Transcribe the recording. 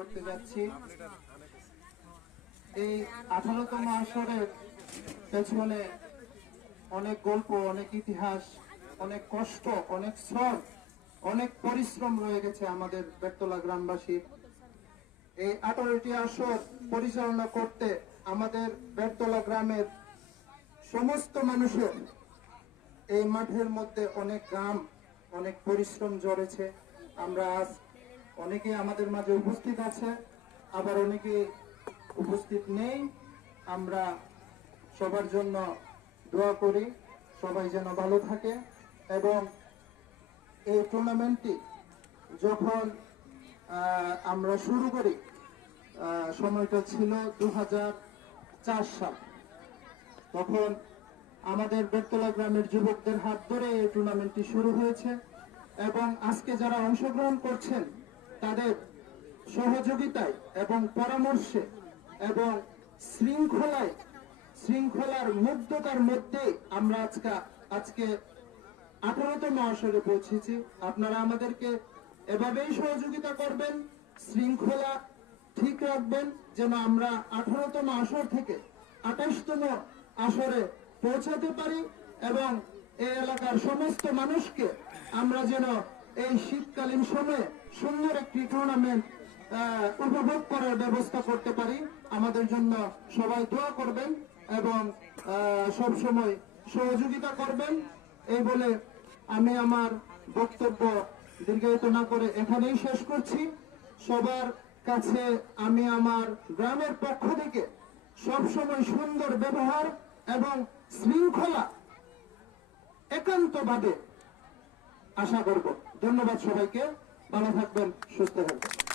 করতে যাচ্ছি। এই 18তম আসরের পেছনে অনেক গল্প, অনেক ইতিহাস, অনেক কষ্ট, অনেক শ্রম, অনেক পরিশ্রম রয়ে গেছে আমাদের বেতলা গ্রামবাসীর। এই 18টি আসর পরিচালনা করতে আমাদের বেতলা গ্রামের সমস্ত মানুষের এই মাঠের মধ্যে অনেক ঘাম, অনেক পরিশ্রম জড়েছে। আমরা আজ অনেকে আমাদের মাঝে উপস্থিত আছে, আবার অনেকে উপস্থিত নেই। আমরা সবার জন্য দোয়া করি, সবাই যেন ভালো থাকে। এবং এই টুর্নামেন্টটি যখন আমরা শুরু করি, সময়টা ছিল 2004 সাল। তখন আমাদের বেতলা গ্রামের যুবকদের হাত ধরে এই টুর্নামেন্টটি শুরু হয়েছে এবং আজকে যারা অংশগ্রহণ করছেন তাদের সহযোগিতায় এবং পরামর্শে এবং শৃঙ্খলার মুগ্ধতার মধ্যে আমরা আজকে 18তম আসরে পৌঁছেছি। আপনারা আমাদেরকে এভাবেই সহযোগিতা করবেন, শৃঙ্খলা ঠিক রাখবেন, যেন আমরা 18তম আসর থেকে 28তম আসরে পৌঁছাতে পারি এবং এই এলাকার সমস্ত মানুষকে আমরা যেন এই শীতকালীন সময়ে সুন্দর একটি টুর্নামেন্ট উপভোগ করার ব্যবস্থা করতে পারি। আমাদের জন্য সবাই দোয়া করবেন এবং সব সময় সহযোগিতা করবেন। এই বলে আমি আমার বক্তব্য দীর্ঘায়িত না করে এখানেই শেষ করছি। সবার কাছে আমি আমার গ্রামের পক্ষ থেকে সব সময় সুন্দর ব্যবহার এবং শৃঙ্খলা একান্তভাবে আশা করব। ধন্যবাদ সবাইকে। ভালো থাকবেন, সুস্থ থাকবেন।